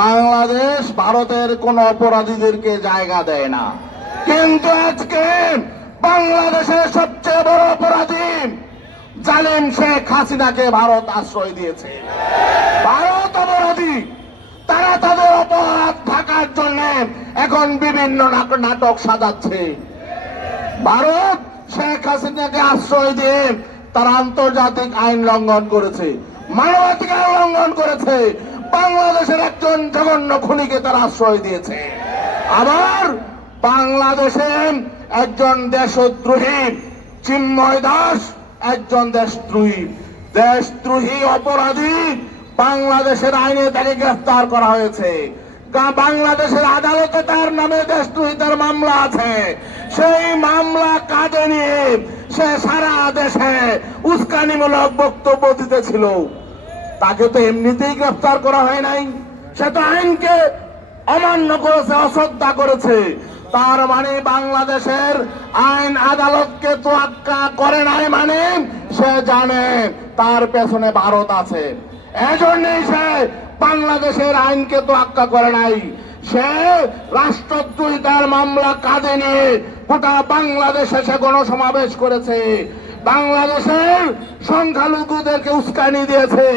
বাংলাদেশ ভারতের কোন অপরাধীদেরকে জায়গা দেয় না, কিন্তু আজকে বাংলাদেশের সবচেয়ে বড় অপরাধী জালিম শেখ হাসিনাকে ভারত আশ্রয় দিয়েছে। ভারত অপরাধী, তারা তাদের অপরাধ ঢাকার জন্য এখন বিভিন্ন নাটক সাজাচ্ছে। ভারত শেখ হাসিনাকে আশ্রয় দিয়ে তারা আন্তর্জাতিক আইন লঙ্ঘন করেছে, মানবাধিকার লঙ্ঘন করেছে। বাংলাদেশের একজন জঘন্য খুনিকে তারা আশ্রয় দিয়েছে। আবার বাংলাদেশে একজন দেশদ্রোহী চিন্ময় দাস একজন দেশদ্রোহী অপরাধী বাংলাদেশের আইনে তাকে গ্রেফতার করা হয়েছে। বাংলাদেশের আদালতে তার নামে দেশদ্রোহিতার মামলা আছে। সেই মামলা কাজে নিয়ে সে সারা দেশে উস্কানিমূলক বক্তব্য দিতেছিল। তাকে তো এমনিতেই গ্রেফতার করা হয় নাই, সে তো আইনকে অমান্য করেছে, অশ্রদ্ধা করেছে। তার মানে বাংলাদেশের আইন আদালতকে তোয়াক্কা করে নাই, মানে সে জানে তার পেছনে ভারত আছে। এজন্যই সে বাংলাদেশের আইনকে তোয়াক্কা করে নাই। সে রাষ্ট্রদ্রোহিতার মামলা কাঁধে নিয়ে গোটা বাংলাদেশে সে গণসমাবেশ করেছে, বাংলাদেশের সংখ্যালঘুদেরকে উস্কানি দিয়েছে।